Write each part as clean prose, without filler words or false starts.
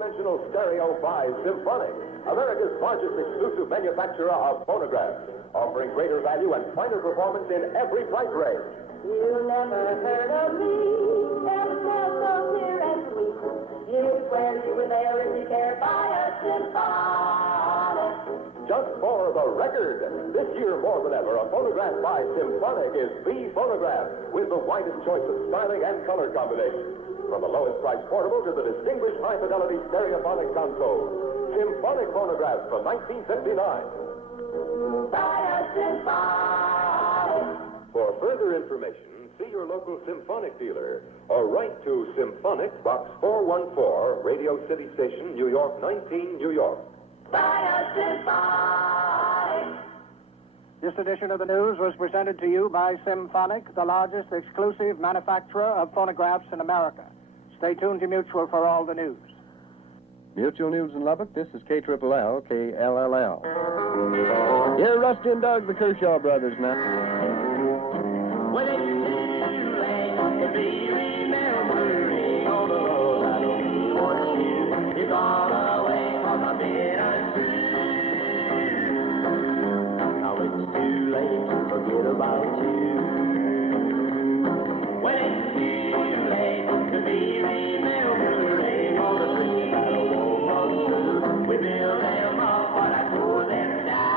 two-dimensional stereo by Symphonic, America's largest exclusive manufacturer of phonographs, offering greater value and finer performance in every price range. You never heard of me, and it smells so clear and sweet. You swear you were there if you care by a Symphonic. Just for the record, this year more than ever, a phonograph by Symphonic is the phonograph with the widest choice of styling and color combinations. From the lowest price portable to the distinguished high-fidelity stereophonic console. Symphonic phonographs from 1959. By a Symphonic. For further information, see your local Symphonic dealer or write to Symphonic, Box 414, Radio City Station, New York 19, New York. By a Symphonic. This edition of the news was presented to you by Symphonic, the largest exclusive manufacturer of phonographs in America. Stay tuned to Mutual for all the news. Mutual News in Lubbock, this is KLLL, KLLL. Here, Rusty and Doug, the Kershaw brothers now. Well, it's too late to be remembering all the love I don't need once you is gone away from my bed untrue. Now it's too late to forget about you. Well, it's too late to be remembering all the dreams that I won't come true. We build them up, but I tore them down.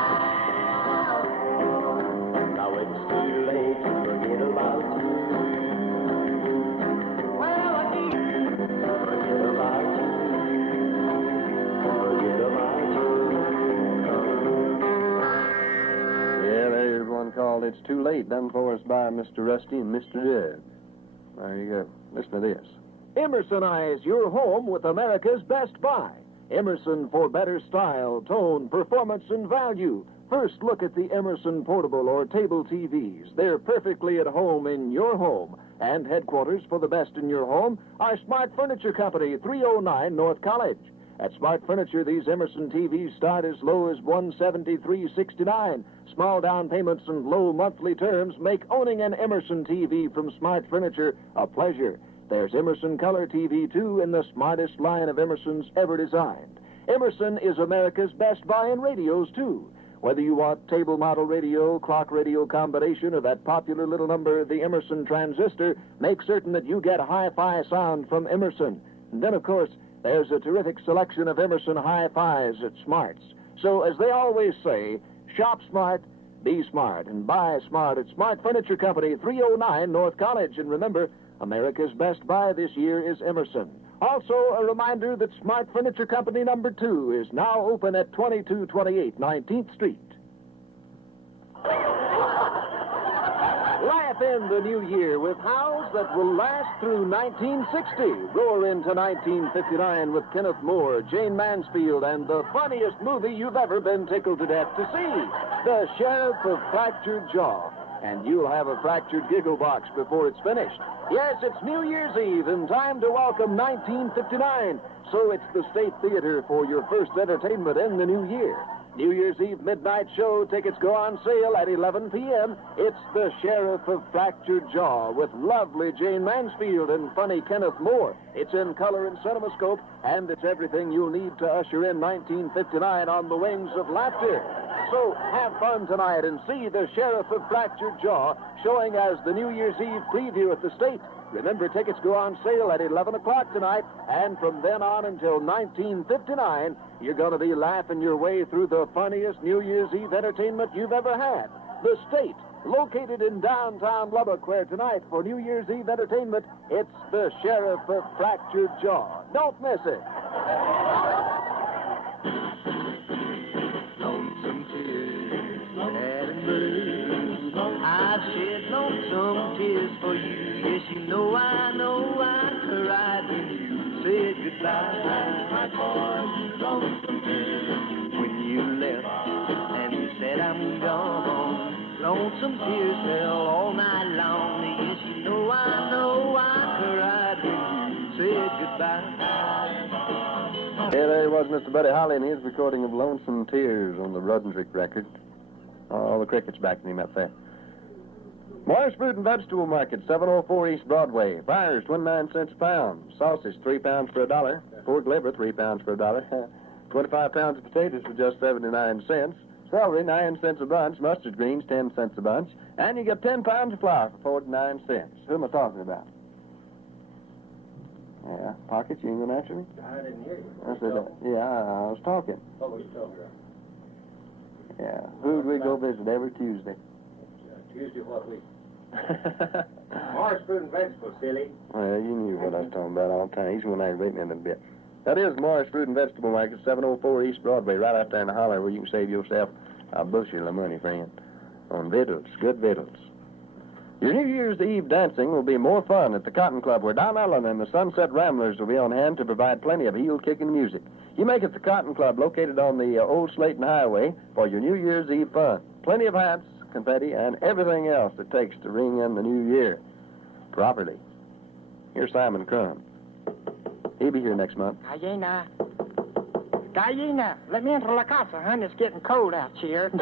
Now it's too late to forget about you. Well, I do forget about you. Forget about you. Yeah, there's one called It's Too Late, done for us by Mr. Rusty and Mr. Doug. There you go. Listen to this. Emersonize your home with America's Best Buy. Emerson for better style, tone, performance, and value. First, look at the Emerson portable or table TVs. They're perfectly at home in your home. And headquarters for the best in your home are Smart Furniture Company, 309 North College. At Smart Furniture, these Emerson TVs start as low as $173.69. Small down payments and low monthly terms make owning an Emerson TV from Smart Furniture a pleasure. There's Emerson Color TV, too, in the smartest line of Emersons ever designed. Emerson is America's Best Buy in radios, too. Whether you want table model radio, clock radio combination, or that popular little number, the Emerson transistor, make certain that you get hi-fi sound from Emerson. And then, of course, there's a terrific selection of Emerson hi-fis at Smarts. So, as they always say, shop smart, be smart, and buy smart at Smart Furniture Company, 309 North College. And remember, America's Best Buy this year is Emerson. Also, a reminder that Smart Furniture Company number 2 is now open at 2228 19th Street. Laugh in the new year with howls that will last through 1960. Roar into 1959 with Kenneth Moore, Jane Mansfield, and the funniest movie you've ever been tickled to death to see, The Sheriff of Fractured Jaw. And you'll have a fractured giggle box before it's finished. Yes, it's New Year's Eve and time to welcome 1959. So it's the State Theater for your first entertainment in the new year. New Year's Eve midnight show tickets go on sale at 11 p.m. It's The Sheriff of Fractured Jaw with lovely Jane Mansfield and funny Kenneth Moore. It's in color and cinemascope, and it's everything you'll need to usher in 1959 on the wings of laughter. So have fun tonight and see The Sheriff of Fractured Jaw showing as the New Year's Eve preview at the State. Remember, tickets go on sale at 11 o'clock tonight, and from then on until 1959, you're going to be laughing your way through the funniest New Year's Eve entertainment you've ever had. The State, located in downtown Lubbock, where tonight for New Year's Eve entertainment, it's The Sheriff of Fractured Jaw. Don't miss it. Lonesome tears, sad and blue. I've shed lonesome tears for you. Yes, you know I cried when you said goodbye. My boy, lonesome tears when you left and you said I'm gone. Lonesome tears fell all night long. Yes, you know I cried when you said goodbye. Yeah, there was Mr. Buddy Holly and his recording of Lonesome Tears on the Rudendrick record. All the crickets backing him up there. Morris Fruit and Vegetable Market, 704 East Broadway. Friars, 29 cents a pound. Sausage, 3 pounds for $1. Pork liver, 3 pounds for $1. 25 pounds of potatoes for just 79 cents. Celery, 9 cents a bunch. Mustard greens, 10 cents a bunch. And you get 10 pounds of flour for 49 cents. Who am I talking about? Yeah, Pocket, you ain't going to answer me? I didn't hear you. I said, I was talking. What were you talking about? Yeah, who'd we go visit every Tuesday? Tuesday what week? Morris Fruit and Vegetables, silly. Well, you knew what I was talking about all the time. He's going to aggravate me a little bit. That is Morris Fruit and Vegetable Market, 704 East Broadway, right out there in the holler where you can save yourself a bushel of money, friend, on victuals, good victuals. Your New Year's Eve dancing will be more fun at the Cotton Club, where Don Allen and the Sunset Ramblers will be on hand to provide plenty of heel-kicking music. You make it the Cotton Club, located on the old Slayton Highway, for your New Year's Eve fun. Plenty of hats, confetti, and everything else it takes to ring in the new year properly. Here's Simon Crumb. He'll be here next month. Gallina, let me into la casa, hon. It's getting cold out here. My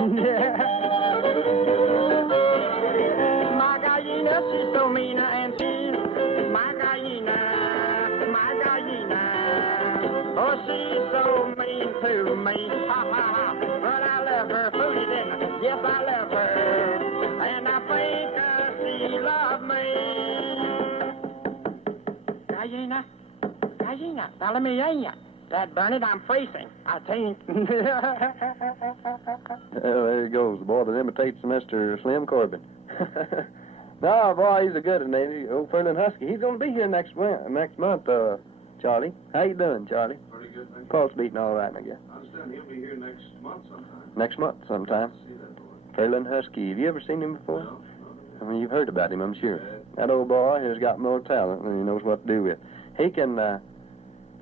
gallina, she's so mean, and she's my gallina. Oh, she's so mean to me. Ha, ha, ha. But I love her, foodie, didn't I? Yes, I love her. And I think she loves me. Gallina, now let me in ya. That Bernard I'm facing, I think. There he goes, the boy that imitates Mr. Slim Corbin. No, boy, he's a good one, ain't he? Old Ferlin Husky. He's going to be here next month, Charlie. How you doing, Charlie? Pretty good, thank you. Pulse beating all right, I guess. I understand he'll be here next month sometime. Next month sometime. See that boy. Ferlin Husky. Have you ever seen him before? No. I mean, you've heard about him, I'm sure. That old boy has got more talent than he knows what to do with. He can, well,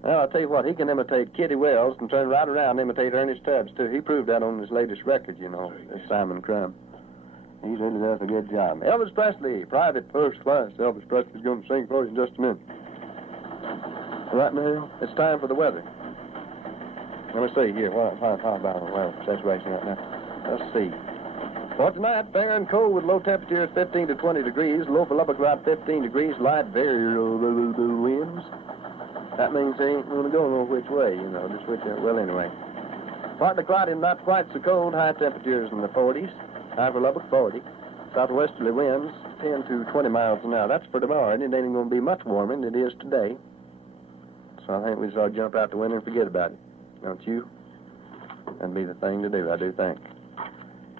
I'll tell you what, he can imitate Kitty Wells and turn right around and imitate Ernest Tubbs, too. He proved that on his latest record, you know, Simon Crumb. He really does a good job. Elvis Presley, private first class. Elvis Presley's going to sing for you in just a minute. Right now, it's time for the weather. Let me see here. What about the weather situation right now? Let's see. For tonight, fair and cold with low temperatures 15 to 20 degrees. Low for Lubbock about 15 degrees. Light variable winds. That means they ain't going to go no which way, you know. Just which, well, anyway. Partly cloudy and not quite so cold. High temperatures in the 40s. High for Lubbock, 40. Southwesterly winds, 10 to 20 miles an hour. That's for tomorrow, and it ain't going to be much warmer than it is today. So I think we just ought to jump out the window and forget about it. Don't you? That'd be the thing to do, I do think.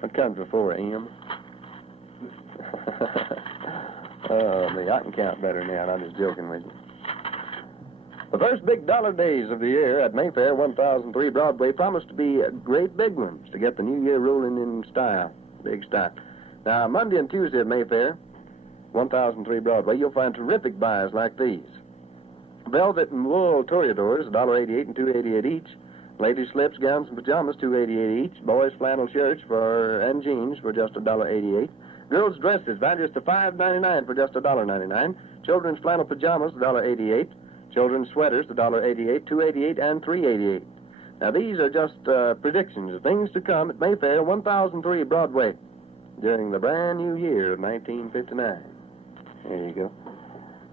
What comes before M? Oh, me, I can count better now, and I'm just joking with you. The first big dollar days of the year at Mayfair, 1003 Broadway, promise to be great big ones to get the new year rolling in style, big style. Now, Monday and Tuesday at Mayfair, 1003 Broadway, you'll find terrific buys like these. Velvet and wool toreadors, $1.88 and $2.88 each. Ladies' slips, gowns, and pajamas, $2.88 each. Boys' flannel shirts and jeans for just $1.88. Girls' dresses, values to $5.99 for just $1.99. Children's flannel pajamas, $1.88. Children's sweaters, $1.88, $2.88, and $3.88. Now, these are just predictions of things to come at Mayfair, 1003 Broadway, during the brand new year of 1959. There you go.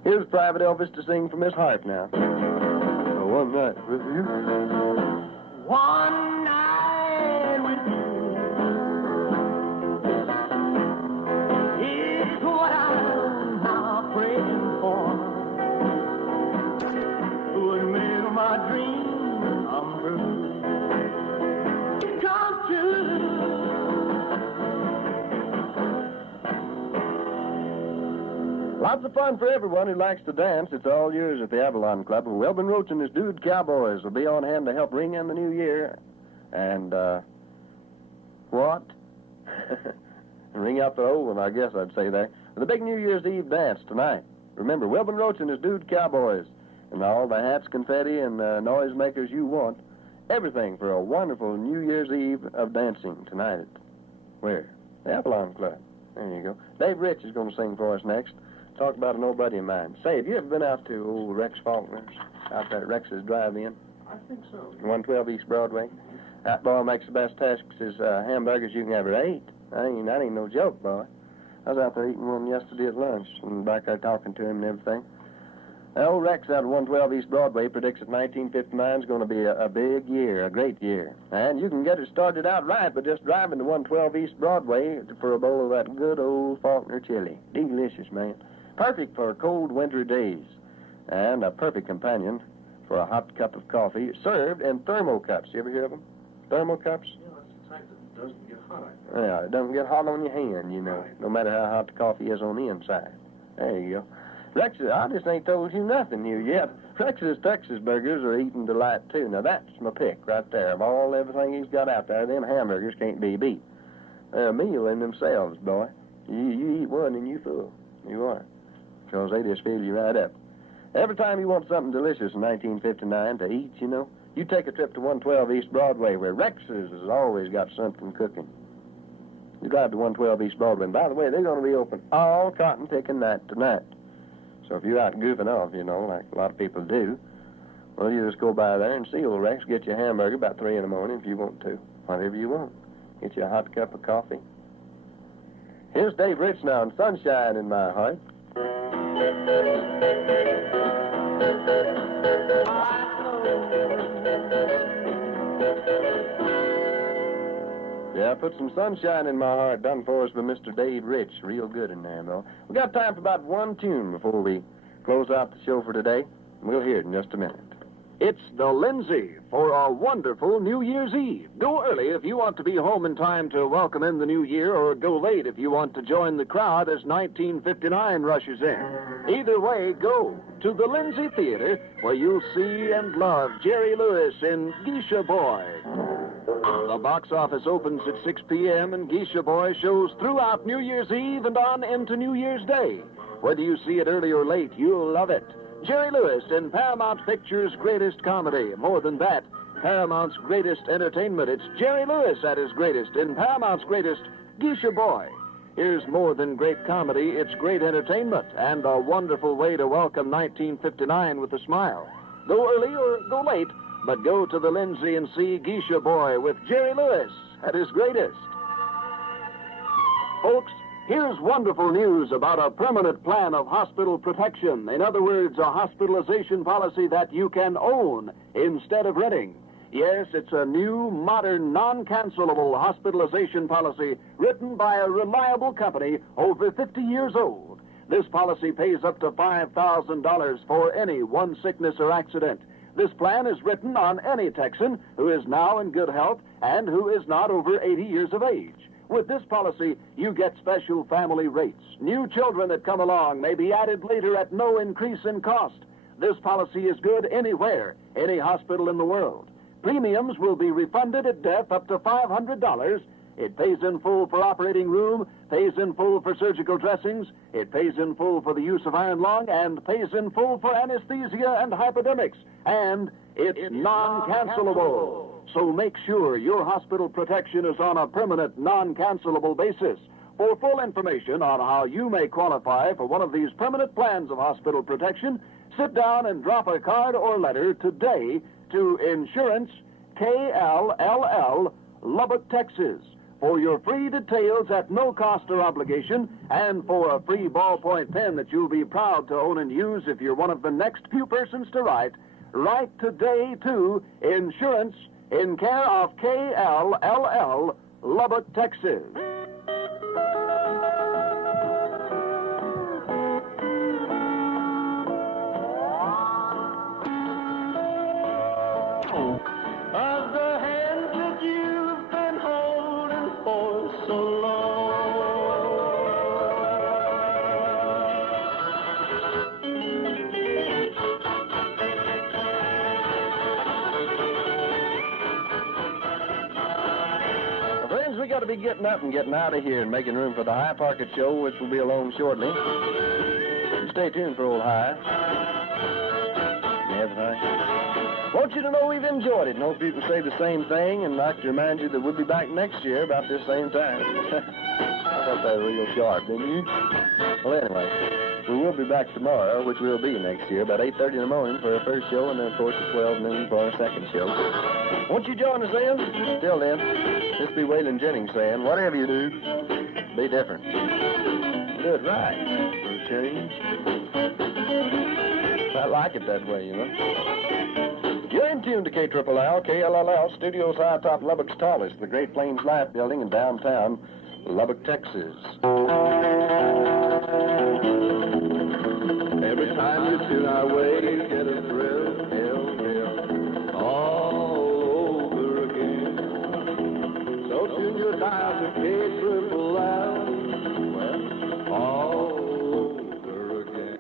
Here's Private Elvis to sing for Miss Hart now. One night with you. One night with you is what I'm now praying for. Would make my dream come true. Lots of fun for everyone who likes to dance. It's all yours at the Avalon Club. Welvin Roach and his dude Cowboys will be on hand to help ring in the new year. And, what? Ring out the old one, I guess I'd say there. The big New Year's Eve dance tonight. Remember, Welvin Roach and his dude Cowboys. And all the hats, confetti, and noisemakers you want. Everything for a wonderful New Year's Eve of dancing tonight at, where? The Avalon Club. There you go. Dave Rich is going to sing for us next. Talk about an old buddy of mine. Say, have you ever been out to old Rex Faulkner's? Out there at Rex's Drive-In? I think so. 112 East Broadway. That boy makes the best Texas hamburgers you can ever eat. That ain't no joke, boy. I was out there eating one yesterday at lunch and back there talking to him and everything. Old Rex out of 112 East Broadway predicts that 1959 is going to be a big year, a great year. And you can get it started out right by just driving to 112 East Broadway for a bowl of that good old Faulkner chili. Delicious, man. Perfect for cold winter days. And a perfect companion for a hot cup of coffee served in thermocups. You ever hear of them? Thermocups? Yeah, that's the type that doesn't get hot. Yeah, it doesn't get hot on your hand, you know, no matter how hot the coffee is on the inside. There you go. Rex's, I just ain't told you nothing here yet. Rex's Texas burgers are eating delight, too. Now, that's my pick right there. Of everything he's got out there, them hamburgers can't be beat. They're a meal in themselves, boy. You eat one and you full. You are. Because they just fill you right up. Every time you want something delicious in 1959 to eat, you know, you take a trip to 112 East Broadway, where Rex's has always got something cooking. You drive to 112 East Broadway, and by the way, they're going to be open all cotton picking night tonight. So if you're out goofing off, you know, like a lot of people do, well, you just go by there and see old Rex, get you a hamburger about 3 in the morning if you want to. Whatever you want. Get you a hot cup of coffee. Here's Dave Rich now, and Sunshine in My Heart. Yeah, put some sunshine in my heart, done for us by Mr. Dave Rich. Real good in there, though. We got time for about one tune before we close out the show for today. We'll hear it in just a minute. It's the Lindsay for a wonderful New Year's Eve. Go early if you want to be home in time to welcome in the new year, or go late if you want to join the crowd as 1959 rushes in. Either way, go to the Lindsay Theater, where you'll see and love Jerry Lewis in Geisha Boy. The box office opens at 6 p.m., and Geisha Boy shows throughout New Year's Eve and on into New Year's Day. Whether you see it early or late, you'll love it. Jerry Lewis in Paramount Pictures' greatest comedy. More than that, Paramount's greatest entertainment. It's Jerry Lewis at his greatest in Paramount's greatest, Geisha Boy. Here's more than great comedy. It's great entertainment and a wonderful way to welcome 1959 with a smile. Go early or go late, but go to the Lindsay and see Geisha Boy with Jerry Lewis at his greatest. Folks, here's wonderful news about a permanent plan of hospital protection. In other words, a hospitalization policy that you can own instead of renting. Yes, it's a new, modern, non-cancelable hospitalization policy written by a reliable company over 50 years old. This policy pays up to $5,000 for any one sickness or accident. This plan is written on any Texan who is now in good health and who is not over 80 years of age. With this policy, you get special family rates. New children that come along may be added later at no increase in cost. This policy is good anywhere, any hospital in the world. Premiums will be refunded at death up to $500. It pays in full for operating room, pays in full for surgical dressings, it pays in full for the use of iron lung, and pays in full for anesthesia and hypodermics. And it's non-cancelable. So make sure your hospital protection is on a permanent, non-cancelable basis. For full information on how you may qualify for one of these permanent plans of hospital protection, sit down and drop a card or letter today to Insurance, KLLL, Lubbock, Texas. For your free details at no cost or obligation, and for a free ballpoint pen that you'll be proud to own and use if you're one of the next few persons to write today to Insurance, in care of KLLL, Lubbock, Texas. Of the hands that you've been holding for so long. Friends, we got to be getting up and getting out of here and making room for the High Pocket Show, which will be along shortly. Stay tuned for old High. And everything. Want you to know we've enjoyed it, and hope you can say the same thing, and I'd like to remind you that we'll be back next year about this same time. I thought that was real sharp, didn't you? Well, anyway, we will be back tomorrow, which will be next year, about 8:30 in the morning for our first show, and then, of course, at 12 noon for our second show. Won't you join us then? Till then, this be Waylon Jennings saying, whatever you do, be different. Do it right for a change. I like it that way, you know. You're in tune to KLLL, KLLL, studios high atop Lubbock's tallest, the Great Plains Life Building in downtown Lubbock, Texas. Every time you tune our way, you get a thrill, all over again. So tune your dial to KLLL, all over again.